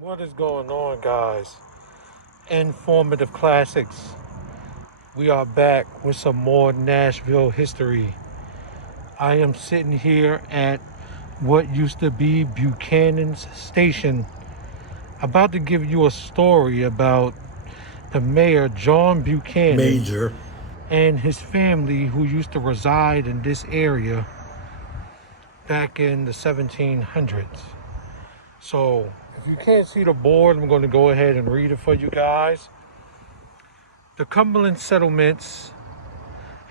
What is going on, guys? Informative Classics. We are back with some more Nashville history. I am sitting here at what used to be Buchanan's Station, about to give you a story about the mayor, John Buchanan, Major. and his family who used to reside in this area back in the 1700s. So, if you can't see the board, I'm going to go ahead and read it for you guys. The Cumberland settlements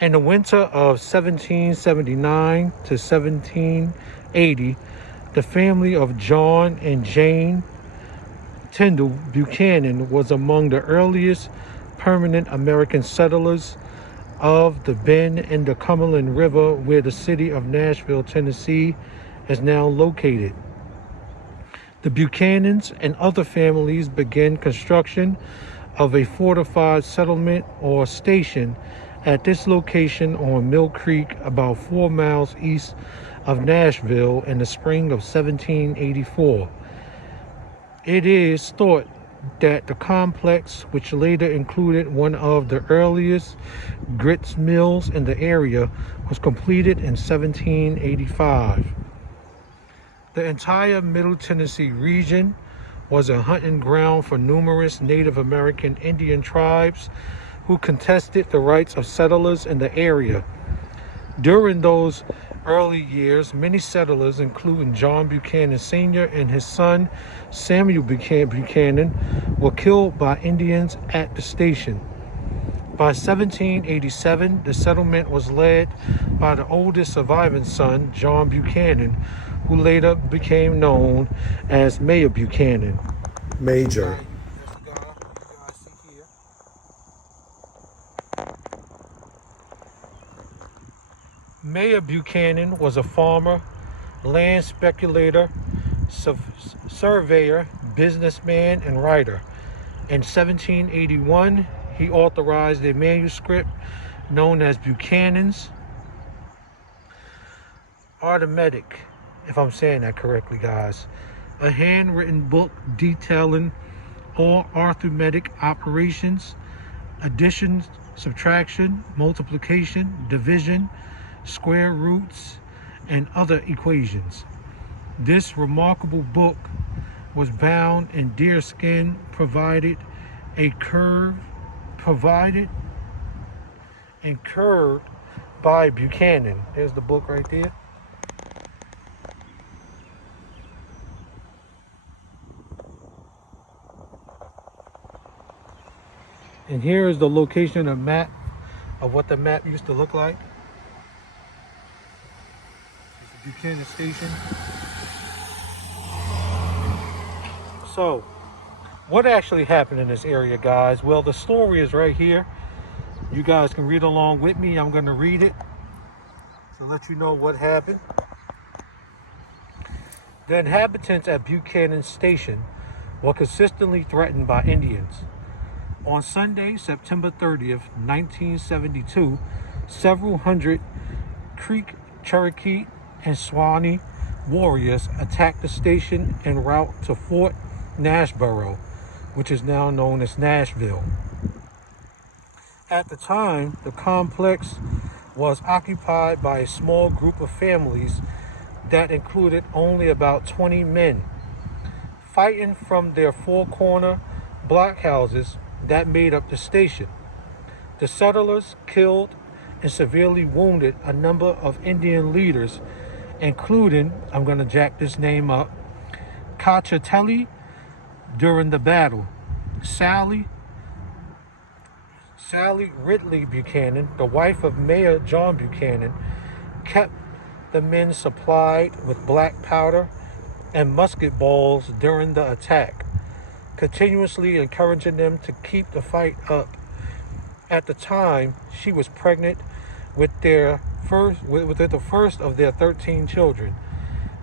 in the winter of 1779 to 1780, the family of John and Jane Tyndall Buchanan was among the earliest permanent American settlers of the bend in the Cumberland River, where the city of Nashville, Tennessee, is now located. The Buchanans and other families began construction of a fortified settlement or station at this location on Mill Creek, about 4 miles east of Nashville, in the spring of 1784. It is thought that the complex, which later included one of the earliest grits mills in the area, was completed in 1785. The entire Middle Tennessee region was a hunting ground for numerous Native American Indian tribes who contested the rights of settlers in the area. During those early years, many settlers, including John Buchanan Sr. and his son Samuel Buchanan, were killed by Indians at the station. By 1787, the settlement was led by the oldest surviving son, John Buchanan, who later became known as Mayor Buchanan. Major. Mayor Buchanan was a farmer, land speculator, surveyor, businessman, and writer. In 1781, he authorized a manuscript known as Buchanan's Arithmetic, if I'm saying that correctly, guys. A handwritten book detailing all arithmetic operations, addition, subtraction, multiplication, division, square roots, and other equations. This remarkable book was bound in deerskin, provided and curved by Buchanan. There's the book right there. And here is the location of map of what the map used to look like. It's the Buchanan Station. So, what actually happened in this area, guys? Well, the story is right here. You guys can read along with me. I'm going to read it to let you know what happened. The inhabitants at Buchanan Station were consistently threatened by Indians. On Sunday, September 30th, 1972, several hundred Creek, Cherokee, and Shawnee warriors attacked the station en route to Fort Nashborough, which is now known as Nashville. At the time, the complex was occupied by a small group of families that included only about 20 men, fighting from their four-corner blockhouses that made up the station. The settlers killed and severely wounded a number of Indian leaders, including, I'm going to jack this name up, Cacciatelli, during the battle. Sally Ridley Buchanan, the wife of Mayor John Buchanan, kept the men supplied with black powder and musket balls during the attack, continuously encouraging them to keep the fight up. At the time, she was pregnant with the first of their 13 children.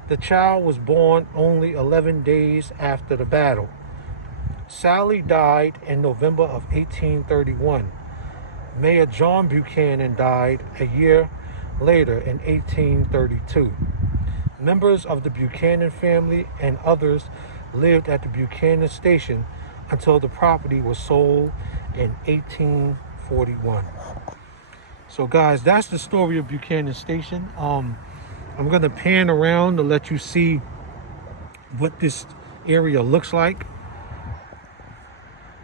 The child was born only 11 days after the battle. Sally died in November of 1831. Mayor John Buchanan died a year later in 1832. Members of the Buchanan family and others lived at the Buchanan station until the property was sold in 1841. So guys, that's the story of Buchanan Station. I'm gonna pan around to let you see what this area looks like.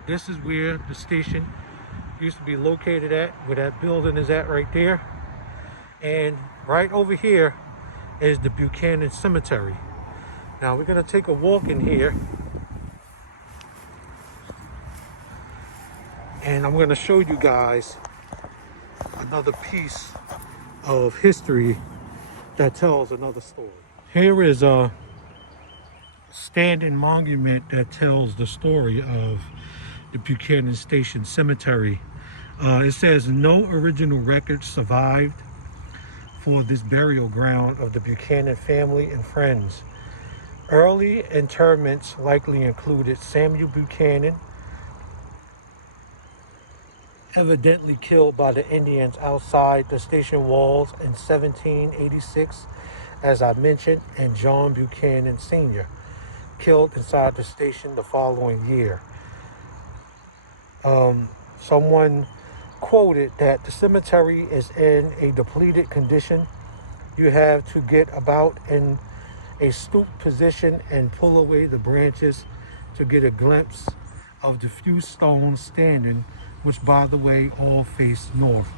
This is where the station used to be located at, where that building is at right there. And right over here is the Buchanan Cemetery. Now we're gonna take a walk in here, and I'm gonna show you guys another piece of history that tells another story. Here is a standing monument that tells the story of the Buchanan Station Cemetery. It says no original records survived for this burial ground of the Buchanan family and friends. Early interments likely included Samuel Buchanan, evidently killed by the Indians outside the station walls in 1786, as I mentioned, and John Buchanan Sr., killed inside the station the following year. Someone quoted that the cemetery is in a depleted condition. You have to get about in a stooped position and pull away the branches to get a glimpse of the few stones standing, which, by the way, all face north.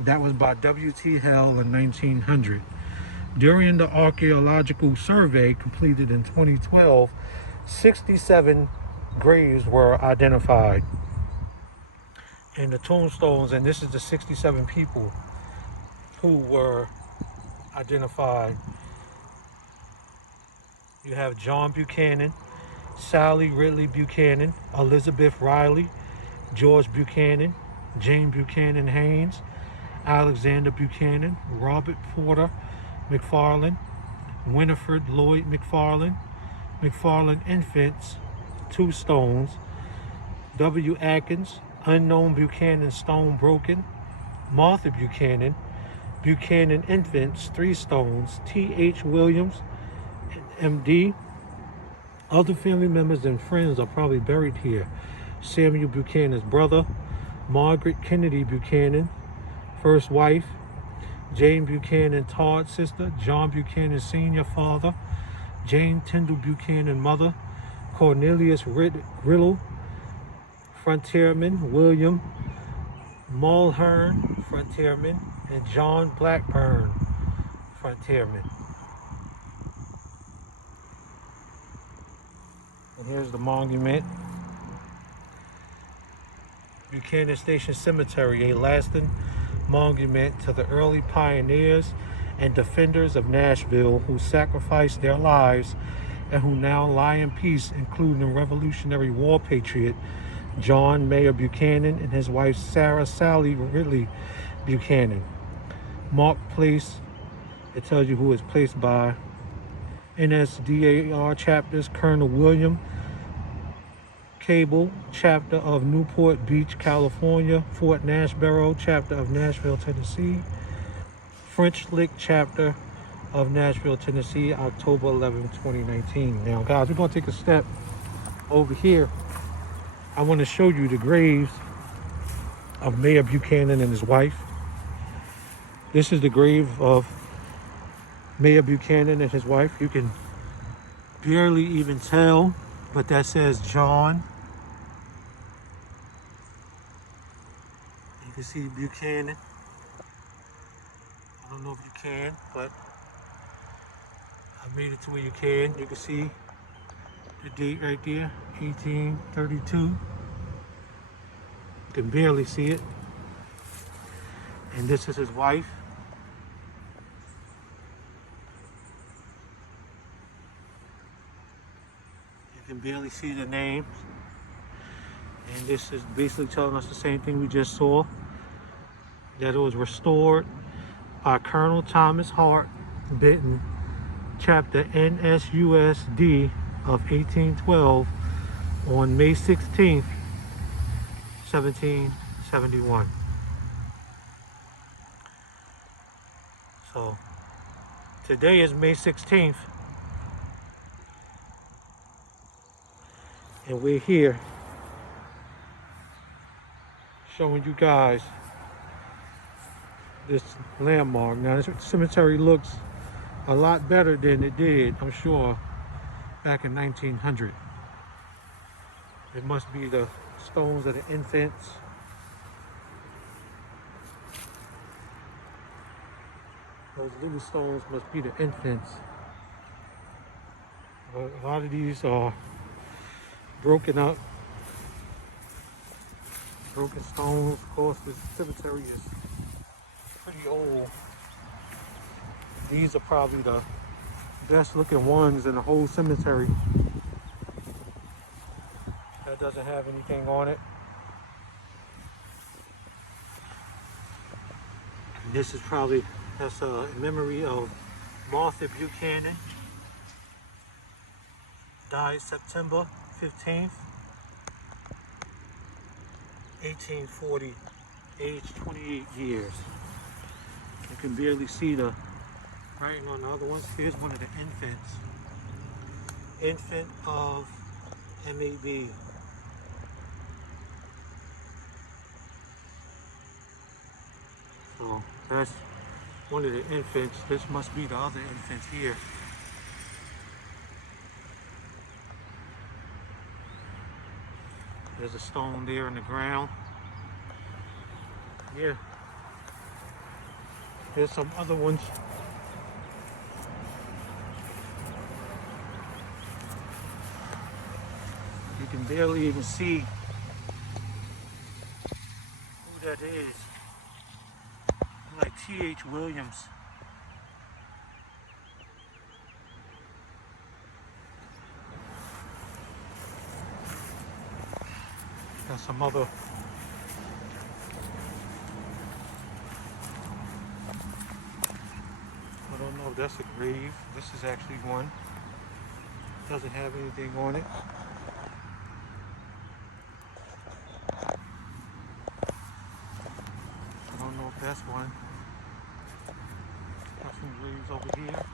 That was by W.T. Hell in 1900. During the archaeological survey completed in 2012, 67 graves were identified. And the tombstones, and this is the 67 people who were identified. You have John Buchanan, Sally Ridley Buchanan, Elizabeth Riley, George Buchanan, Jane Buchanan Haynes, Alexander Buchanan, Robert Porter McFarland, Winifred Lloyd McFarland, McFarland infants, 2 stones, W. Atkins, unknown Buchanan stone broken, Martha Buchanan, Buchanan infants, 3 stones, T.H. Williams, M.D. Other family members and friends are probably buried here. Samuel Buchanan's brother, Margaret Kennedy Buchanan, first wife, Jane Buchanan Todd's sister, John Buchanan Sr. father, Jane Tyndall Buchanan mother, Cornelius Riddle, frontierman, William Mulhern, frontierman, and John Blackburn, frontierman. And here's the monument. Buchanan Station Cemetery, a lasting monument to the early pioneers and defenders of Nashville who sacrificed their lives and who now lie in peace, including Revolutionary War patriot John Mayer Buchanan and his wife Sarah Sally Ridley Buchanan. Mark place, it tells you who is placed by. NSDAR chapters, Colonel William Cable, chapter of Newport Beach, California. Fort Nashborough, chapter of Nashville, Tennessee. French Lick, chapter of Nashville, Tennessee, October 11, 2019. Now, guys, we're going to take a step over here. I want to show you the graves of Mayor Buchanan and his wife. This is the grave of Mayor Buchanan and his wife. You can barely even tell, but that says John. You can see Buchanan. I don't know if you can, but I made it to where you can. You can see the date right there, 1832. You can barely see it. And this is his wife. You can barely see the names. And this is basically telling us the same thing we just saw, that it was restored by Colonel Thomas Hart Benton, chapter NSUSD of 1812 on May 16th, 1771. So today is May 16th. And we're here showing you guys this landmark. Now this cemetery looks a lot better than it did, I'm sure, back in 1900. It must be the stones of the infants. Those little stones must be the infants. But a lot of these are broken up. Broken stones. Of course, this cemetery is pretty old. These are probably the best looking ones in the whole cemetery. That doesn't have anything on it. And this is probably, that's in memory of Martha Buchanan. Died September 15th, 1840, age 28 years. You can barely see the writing on the other ones. Here's one of the infants. Infant of MAB. So that's one of the infants. This must be the other infant here. There's a stone there in the ground. Yeah. There's some other ones. You can barely even see who that is. Like T.H. Williams. Got some other I don't know if that's a grave. This is actually one. Doesn't have anything on it. I don't know if that's one. Got some graves over here.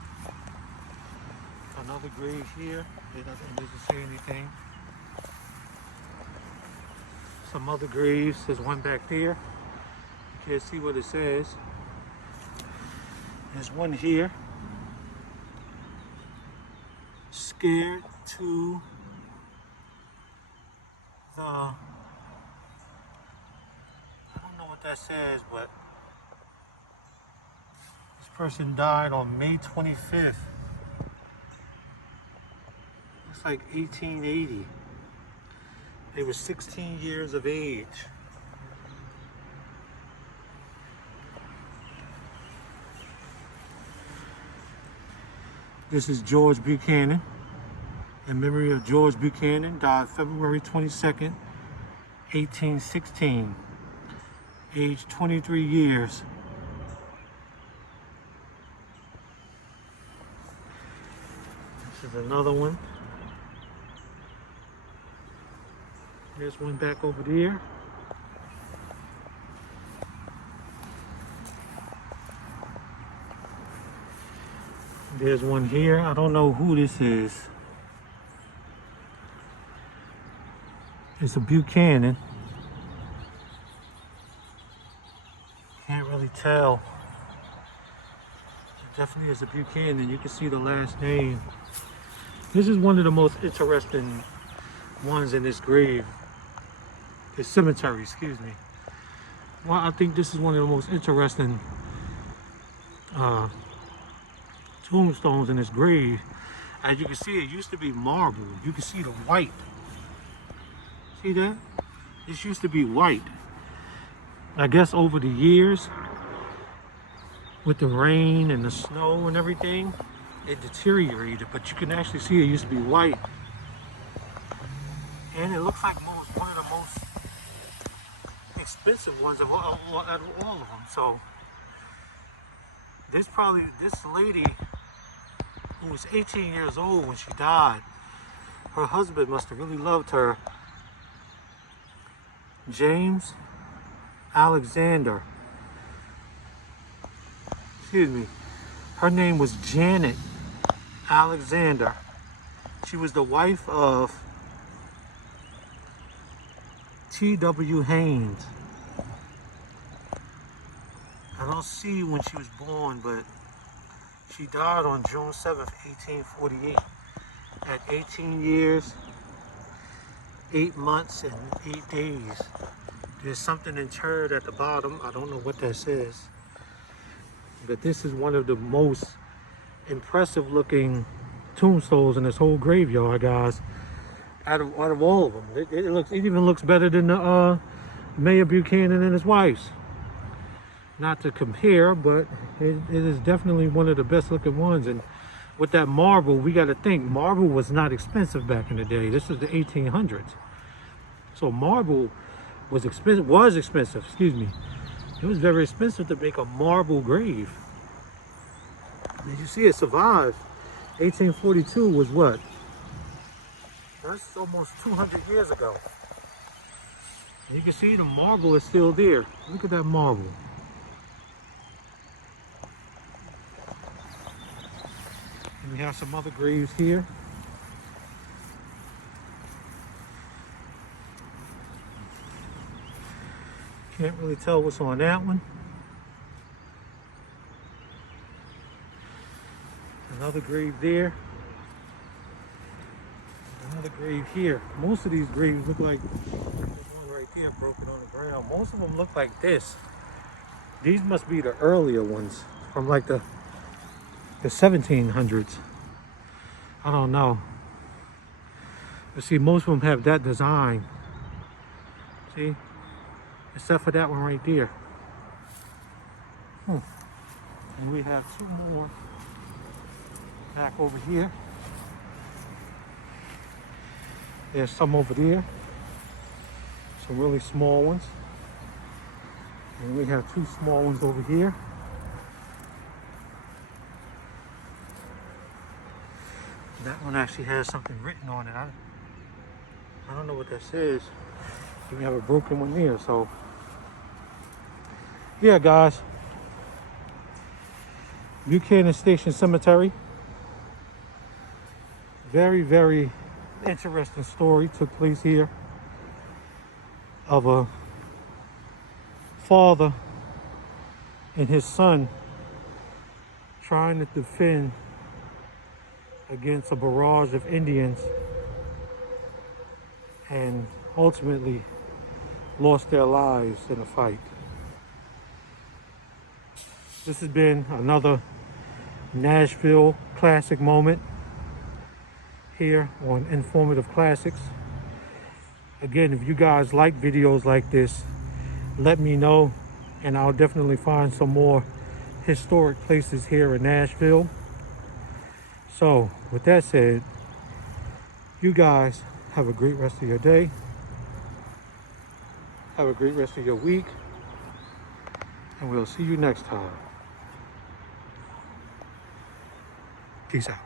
Another grave here. It doesn't say anything. Some other graves. There's one back there. You can't see what it says. There's one here. Scared to the, I don't know what that says, but this person died on May 25th. It's like 1880. They were 16 years of age. This is George Buchanan. In memory of George Buchanan, died February 22nd, 1816. Age 23 years. This is another one. There's one back over there. There's one here. I don't know who this is. It's a Buchanan. Can't really tell. It definitely is a Buchanan. You can see the last name. This is one of the most interesting ones in this grave. This cemetery, excuse me. Well, I think this is one of the most interesting tombstones in this grave. As you can see, it used to be marble. You can see the white. See that? This used to be white. I guess over the years, with the rain and the snow and everything, it deteriorated. But you can actually see it used to be white. And it looks like one of the most expensive ones of all of them. So this lady who was 18 years old when she died, her husband must have really loved her. James Alexander. Excuse me. Her name was Janet Alexander. She was the wife of T.W. Haynes. I don't see when she was born, but she died on June 7th, 1848, at 18 years, 8 months, and 8 days. There's something interred at the bottom. I don't know what this is, but this is one of the most impressive looking tombstones in this whole graveyard, guys. Out of all of them, it even looks better than the Mayor Buchanan and his wife's. Not to compare, but it is definitely one of the best looking ones. And with that marble, we got to think marble was not expensive back in the day. This was the 1800s, so marble was expensive. Excuse me. It was very expensive to make a marble grave. Did you see it survived? 1842 was what? That's almost 200 years ago. You can see the marble is still there. Look at that marble. And we have some other graves here. Can't really tell what's on that one. Another grave there. Another grave here. Most of these graves look like there's one right there broken on the ground. Most of them look like this. These must be the earlier ones from like the 1700s. I don't know. But see, most of them have that design. See? Except for that one right there. And we have two more back over here. There's some over there. Some really small ones. And we have two small ones over here. That one actually has something written on it. I don't know what that says. We have a broken one there, so yeah, guys. Buchanan Station Cemetery. Very, very interesting story took place here of a father and his son trying to defend against a barrage of Indians, and ultimately lost their lives in a fight. This has been another Nashville classic moment here on Informative Classics. Again, if you guys like videos like this, let me know, and I'll definitely find some more historic places here in Nashville. So, with that said, you guys have a great rest of your day. Have a great rest of your week. And we'll see you next time. Peace out.